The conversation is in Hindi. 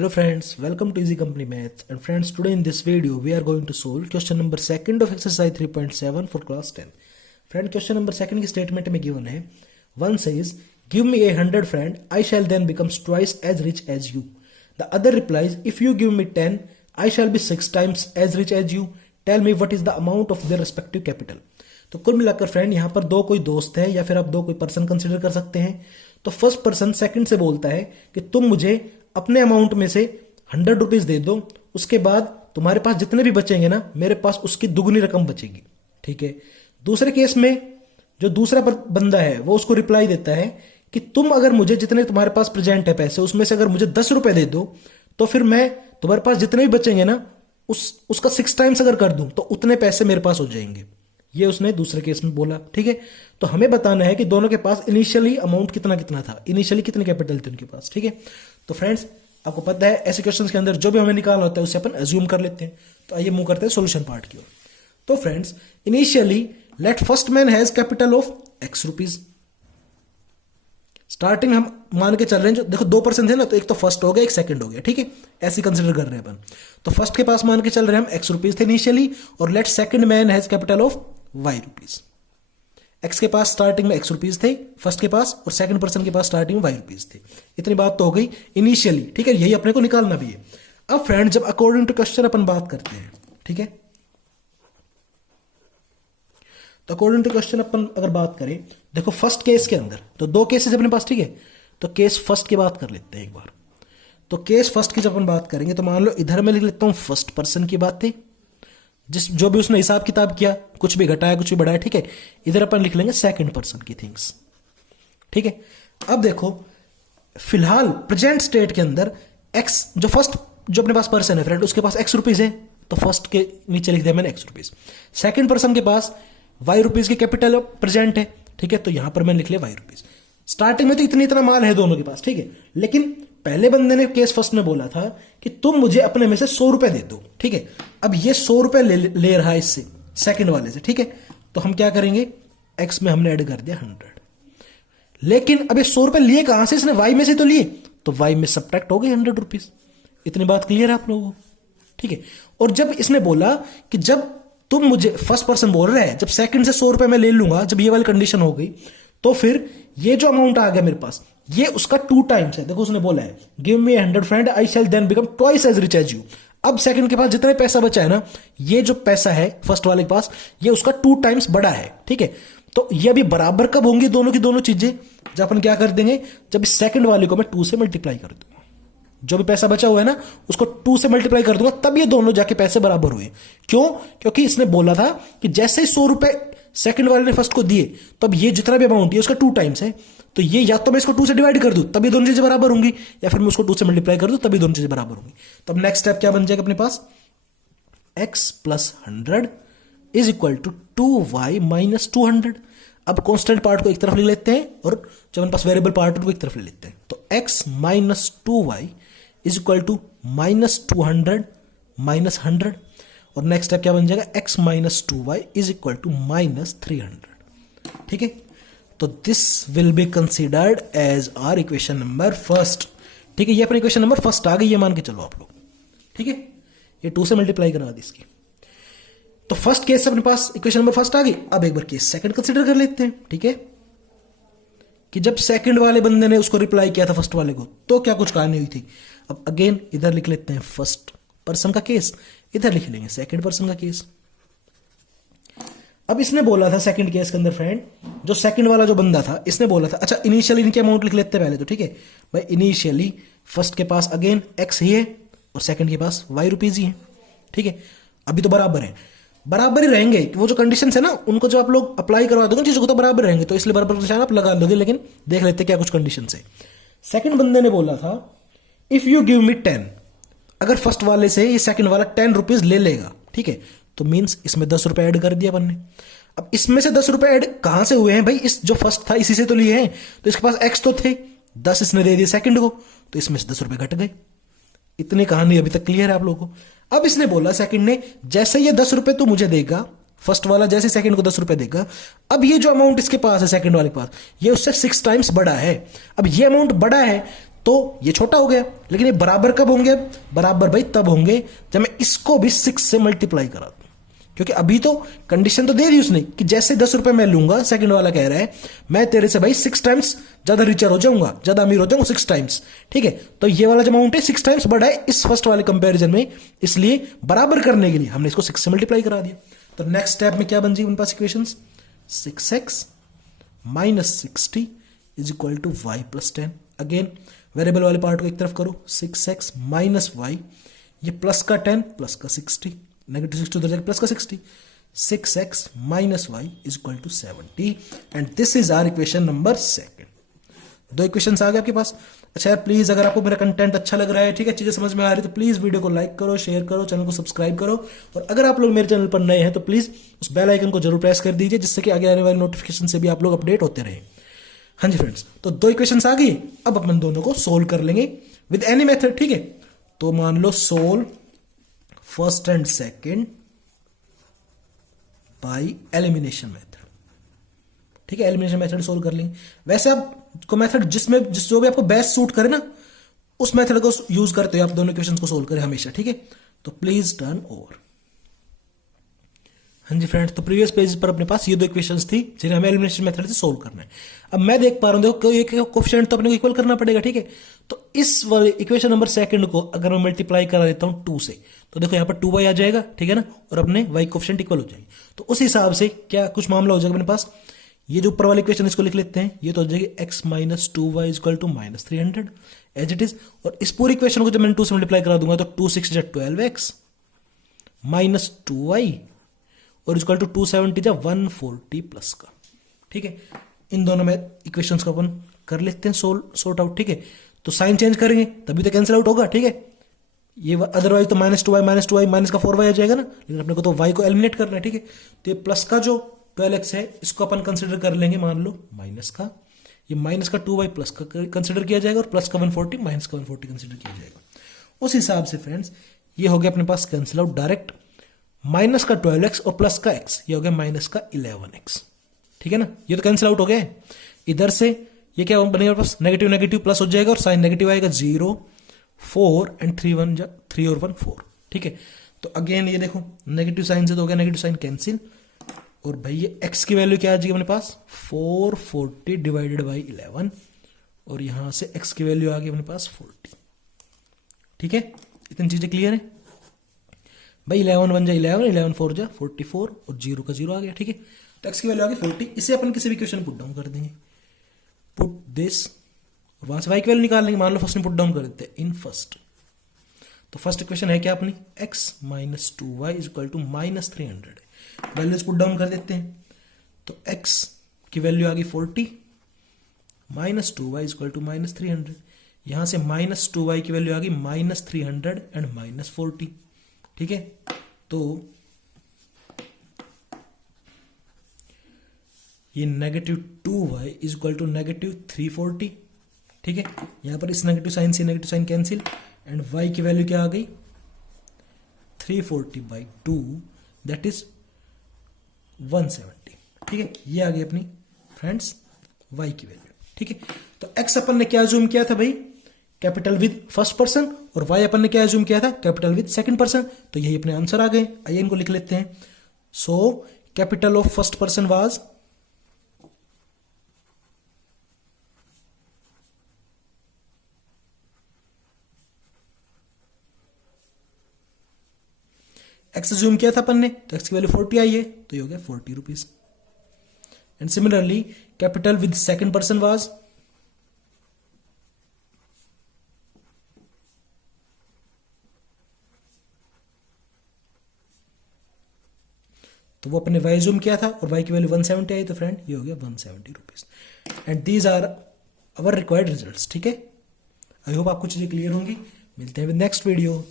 Hello friends, welcome to Easy Company Maths, and friends, today in this video we are going to solve question number 2 of exercise 3.7 for class 10. Friend, question number 2 की statement में given है, one says, give me 100 friend, I shall then become twice as rich as you. The other replies, if you give me 10, I shall be 6 times as rich as you. Tell me what is the amount of their respective capital. तो कुल मिलाकर फ्रेंड यहाँ पर दो कोई दोस्त है या फिर आप दो कोई पर्सन कंसिडर कर सकते हैं. तो फर्स्ट पर्सन सेकंड से बोलता है कि तुम मुझे अपने अमाउंट में से 100 रुपीज दे दो, उसके बाद तुम्हारे पास जितने भी बचेंगे ना, मेरे पास उसकी दुगनी रकम बचेगी. ठीक है. दूसरे केस में जो दूसरा बंदा है वो उसको रिप्लाई देता है कि तुम अगर मुझे जितने तुम्हारे पास प्रेजेंट है पैसे, उसमें से अगर मुझे 10 रुपए दे दो तो फिर मैं तुम्हारे पास जितने भी बचेंगे ना उसका 6 टाइम्स अगर कर दूं तो उतने पैसे मेरे पास हो जाएंगे. ये उसने दूसरे केस में बोला. ठीक है. तो हमें बताना है कि दोनों के पास इनिशियली अमाउंट कितना कितना था, इनिशियली कितने कैपिटल थे उनके पास. ठीक है. तो फ्रेंड्स, आपको पता है ऐसे क्वेश्चंस के अंदर जो भी हमें निकालना होता है उसे अपन अज्यूम कर लेते हैं. तो आइए मूव करते हैं सॉल्यूशन पार्ट की ओर. तो friends, initially let first man has capital of x rupees. Starting हम मान के चल रहे हैं, जो देखो 2% थे ना, तो एक तो फर्स्ट हो गया, एक सेकंड हो गया. ठीक है. ऐसे कंसिडर कर रहे हैं अपन. तो फर्स्ट के पास मान के चल रहे हैं हम x रुपीज थे इनिशियली, और let second man has capital of y rupees. x के पास स्टार्टिंग में x रुपीज थे फर्स्ट के पास, और सेकंड पर्सन के पास स्टार्टिंग में y रुपीज थे. इतनी बात तो हो गई इनिशियली. ठीक है. यही अपने को निकालना भी है. अब फ्रेंड, जब अकॉर्डिंग टू क्वेश्चन अपन बात करते हैं, ठीक है, तो अकॉर्डिंग टू क्वेश्चन अपन अगर बात करें, देखो फर्स्ट केस के अंदर तो दो केसेस अपने पास. ठीक है. तो केस फर्स्ट की बात कर लेते हैं एक बार. तो केस फर्स्ट की जब अपन बात करेंगे तो मान लो इधर मैं लिख लेता हूं फर्स्ट पर्सन की बातें, जो भी उसने हिसाब किताब किया, कुछ भी घटाया कुछ भी बढ़ाया. ठीक है. इधर अपन लिख लेंगे सेकंड पर्सन की थिंग्स. ठीक है. अब देखो फिलहाल प्रेजेंट स्टेट के अंदर एक्स, जो फर्स्ट जो अपने पास पर्सन है फ्रेंड, उसके पास x रुपीज है, तो फर्स्ट के नीचे लिख दिया मैंने x रुपीज. सेकंड पर्सन के पास y रुपीज के कैपिटल प्रेजेंट है. ठीक है. तो यहां पर मैंने लिख लिया y रुपीज. स्टार्टिंग में तो इतना माल है दोनों के पास. ठीक है. लेकिन पहले बंदे ने केस फर्स्ट में बोला था कि तुम मुझे अपने में से 100 रुपए दे दो. ठीक है. अब ये 100 रुपए ले रहा है इससे, सेकंड वाले से. ठीक है. तो हम क्या करेंगे, x में हमने ऐड कर दिया 100. लेकिन अब ये 100 रुपए लिए कहां से, इसने y में से तो लिए, तो y में सब्ट्रैक्ट हो गए 100 रुपीज. इतनी बात क्लियर है आप लोगों को. ठीक है. और जब इसने बोला कि जब तुम मुझे, फर्स्ट पर्सन बोल रहा है, जब सेकंड से 100 रुपए मैं ले लूंगा, जब ये वाली कंडीशन हो गई, तो फिर ये जो अमाउंट आ गया मेरे पास, ये उसका 2 टाइम्स है. देखो उसने बोला है give me 100 friend, I shall then become twice as rich as you. अब सेकंड के पास जितना पैसा बचा है ना, ये जो पैसा है फर्स्ट वाले के पास, ये उसका 2 टाइम्स बड़ा है. ठीक है. तो ये अभी बराबर कब होंगी दोनों की दोनों चीजें, जब अपन क्या कर देंगे, जब इस सेकंड वाले को मैं 2 से मल्टीप्लाई कर दूंगा, जो भी पैसा बचा हुआ है ना उसको 2 से मल्टीप्लाई कर दूंगा, तब ये दोनों जाके पैसे बराबर हुए. क्यों? क्योंकि इसने बोला था कि जैसे ही 100 रुपए सेकंड वाले ने फर्स्ट को दिए, तो अब ये जितना भी अमाउंट है उसका 2 टाइम्स है. तो ये या तो मैं इसको 2 से डिवाइड कर दूं तब ये दोनों चीजें बराबर होंगी, या फिर मैं उसको 2 से मल्टीप्लाई कर दूं तब ये दोनों चीजें बराबर होंगी. तो अब नेक्स्ट स्टेप क्या बन जाएगा अपने पास, x plus 100 is equal to 2y minus 200. अब कॉन्स्टेंट पार्ट को एक तरफ ले लेते हैं और जब हमारे पास वेरिएबल पार्ट को एक तरफ ले लेते हैं. तो x minus 2y is equal to minus 200 minus 100. और नेक्स्ट स्टेप क्या बन जाएगा, x minus 2y is equal to minus 300. ठीक है. तो this will be considered as our equation number first. ठीक है. ये अपनी इक्वेशन नंबर फर्स्ट आ गई, ये मान के चलो आप लोग. ठीक है. ये 2 से मल्टीप्लाई करा दी इसकी. तो फर्स्ट केस अपने पास इक्वेशन नंबर फर्स्ट आ गई. अब एक बार केस सेकंड कंसिडर कर लेते हैं. ठीक है. कि जब सेकंड वाले बंदे ने उसको रिप्लाई किया था फर्स्ट वाले को, तो क्या कुछ कहानी हुई थी. अब अगेन इधर लिख लेते हैं फर्स्ट पर्सन का केस, इधर लिख लेंगे सेकंड पर्सन का केस. अब इसने बोला था सेकंड केस के अंदर फ्रेंड, जो सेकंड वाला जो बंदा था, इसने बोला था, अच्छा इनिशियली इनके अमाउंट लिख लेते हैं पहले तो. ठीक है भाई. इनिशियली फर्स्ट के पास अगेन x ही है और सेकंड के पास y रुपीज ही है. ठीक है. अभी तो बराबर है, बराबर ही रहेंगे. वो जो कंडीशन है ना, उनको जो आप लोग अप्लाई करवा दोगे चीजों को, तो बराबर रहेंगे. तो इसलिए बराबर निशान आप लगा दोगे. लेकिन देख लेते क्या कुछ कंडीशन है. सेकंड बंदे ने बोला था इफ यू गिव मी 10, अगर फर्स्ट वाले से ये सेकंड वाला 10 रुपीज ले लेगा. ठीक है. तो मींस इसमें 10 रुपए ऐड कर दिया अपन ने. अब इसमें से 10 रुपए ऐड कहां से हुए हैं भाई, इस जो फर्स्ट था इसी से तो लिए हैं. तो इसके पास x तो थे, 10 इसने दे दिए सेकंड को, तो इसमें से 10 रुपए घट गए. इतनी कहानी अभी तक क्लियर है आप लोगों को. अब इसने बोला सेकंड ने, जैसे ये 10 रुपए तू मुझे देगा, फर्स्ट वाला जैसे सेकंड को 10 रुपए देगा, अब ये जो अमाउंट इसके पास है सेकंड वाले के पास, ये उससे 6 टाइम्स बड़ा है. अब ये अमाउंट बड़ा है तो ये छोटा हो गया, लेकिन ये बराबर कब होंगे? बराबर भाई तब होंगे जब मैं इसको भी 6 से मल्टीप्लाई करा दूं, क्योंकि अभी तो कंडीशन तो दे दी उसने कि जैसे 10 रुपए मैं लूंगा, सेकंड वाला कह रहा है मैं तेरे से भाई 6 टाइम्स ज्यादा रिचर हो जाऊंगा, ज्यादा अमीर हो जाऊंगा 6 टाइम्स, ठीक है। तो ये वाला जो अमाउंट है 6 टाइम्स बड़ा है इस फर्स्ट वाले कंपेरिजन में, इसलिए बराबर करने के लिए हमने इसको 6 से मल्टीप्लाई करा दिया। तो नेक्स्ट स्टेप में क्या बन जाएगी उनके पास equation? 6x minus 60 is equal to Y plus 10। Again variable वाले पार्ट को एक तरफ करो, 6x माइनस वाई, ये प्लस का 10 प्लस का 60, नेगेटिव 60 उधर जाके प्लस का 60, 6x minus y is equal to 70 and this is our equation number 2। दो इक्वेशन आ गए आपके पास। अच्छा यार प्लीज, अगर आपको मेरा कंटेंट अच्छा लग रहा है, ठीक है, चीजें समझ में आ रही है, तो प्लीज वीडियो को लाइक करो, शेयर करो, चैनल को सब्सक्राइब करो, और अगर आप लोग मेरे चैनल पर नए हैं तो प्लीज उस बेल आइकन को जरूर प्रेस कर दीजिए, जिससे कि आगे आने वाले नोटिफिकेशन से भी आप लोग अपडेट होते रहे। हाँ जी फ्रेंड्स, तो दो इक्वेशंस आ गई, अब अपन दोनों को सोल्व कर लेंगे विद एनी मेथड, ठीक है। तो मान लो solve first and second by elimination method, ठीक है, एलिमिनेशन मेथड सोल्व कर लेंगे। वैसे आपको मेथड जिस जो भी आपको बेस्ट सूट करे ना, उस मेथड को यूज करते हो आप दोनों इक्वेशंस को सोल्व करें हमेशा, ठीक है। तो प्लीज टर्न ओवर। हाँ जी फ्रेंड्स, तो प्रीवियस पेज पर अपने पास ये दो इक्वेशंस थी जिन्हें हमें एलिमिनेशन मेथड से सोल्व करना है। अब मैं देख पा रहा हूं, देखो एक कोएफिशिएंट तो अपने को इक्वल करना पड़ेगा, ठीक है। तो इस वाले इक्वेशन नंबर सेकंड को अगर मैं मल्टीप्लाई करा देता हूं 2 से, तो देखो यहां पर 2y आ जाएगा, ठीक है ना, और अपने y कोएफिशिएंट इक्वल हो जाएगी। तो उस हिसाब से क्या कुछ मामला हो जाएगा अपने पास, ये जो ऊपर वाली इक्वेशन इसको लिख लेते हैं, ये तो हो जाएगी x minus 2y equal to minus 300 as it is. और इस पूरी इक्वेशन को जब मैंने 2 से मल्टीप्लाई करा दूंगा तो 2 6 12x माइनस 2y और इक्वल टू 270 जा 140 प्लस का, ठीक है। इन दोनों में इक्वेशंस को अपन कर लेते हैं सॉर्ट आउट, ठीक है। तो साइन चेंज करेंगे तभी तो कैंसिल आउट होगा, ठीक है। ये अदरवाइज तो माइनस 2y माइनस का 4y आ जाएगा ना, लेकिन अपने को तो y को एलिमिनेट करना है, ठीक है। तो ये प्लस का जो 12x है इसको अपन कंसिडर कर लेंगे, मान लो माइनस का, ये माइनस का 2y प्लस का कंसिडर किया जाएगा, और प्लस का 140 माइनस का 140 कंसिडर किया जाएगा। उस हिसाब से फ्रेंड्स ये हो गया अपने पास कैंसिल आउट डायरेक्ट, माइनस का 12x और प्लस का x, ये हो गया माइनस का 11x, ठीक है ना। ये तो कैंसिल आउट हो गया। इधर से ये क्या बनेगा पास, नेगेटिव नेगेटिव प्लस हो जाएगा और साइन नेगेटिव आएगा, 0 4 एंड 3 1 जा 3 और 1 4, ठीक है। तो अगेन ये देखो नेगेटिव साइन से तो हो गया नेगेटिव साइन कैंसिल, और भाई ये x की वैल्यू क्या आ जाएगी अपने पास 440 डिवाइडेड बाई 11, और यहां से x की वैल्यू आ गई अपने पास 40, ठीक है। इतनी चीजें क्लियर है भाई। 11 1 जा 11, 11 4 जा 44 और 0 का 0 आ गया, ठीक है। तो x की वैल्यू आ गई 40। इसे अपन किसी भी क्वेश्चन पुट डाउन कर देंगे, पुट दिस, और वहां से y की वैल्यू निकाल लेंगे। मान लो फर्स्ट में पुट डाउन कर देते हैं इन फर्स्ट, तो फर्स्ट इक्वेशन है क्या अपनी, x minus 2y is equal to minus 300 है। वैल्यूज पुट डाउन कर देते हैं, तो x की वैल्यू आ गई 40 minus 2y is equal to minus 300, यहां से माइनस 2y की वैल्यू आ गई माइनस 300 एंड माइनस 40, ठीक है। तो ये negative 2y is equal to negative 340, ठीक है। यहां पर इस नेगेटिव साइन से negative sign cancel, and y की वैल्यू क्या आ गई 340 बाई 2 दैट इज 170, ठीक है। ये आ गई अपनी फ्रेंड्स y की वैल्यू, ठीक है। तो x अपन ने क्या जूम किया था भाई, कैपिटल विद फर्स्ट पर्सन, और y अपन ने क्या जूम किया था, कैपिटल विद सेकंड पर्सन। तो यही अपने आंसर आ गए। आइए इनको लिख लेते हैं। So capital of first person was x zoom किया था अपन ने, तो x की वैल्यू 40 आई है, तो ये हो गया 40 rupees. And similarly capital with second person was, तो वो अपने y जूम किया था और y की वैल्यू 170 आई, तो फ्रेंड ये हो गया 170 rupees. And these are our required results, ठीक है। आई होप आपको चीजें क्लियर होंगी। मिलते हैं विद नेक्स्ट वीडियो।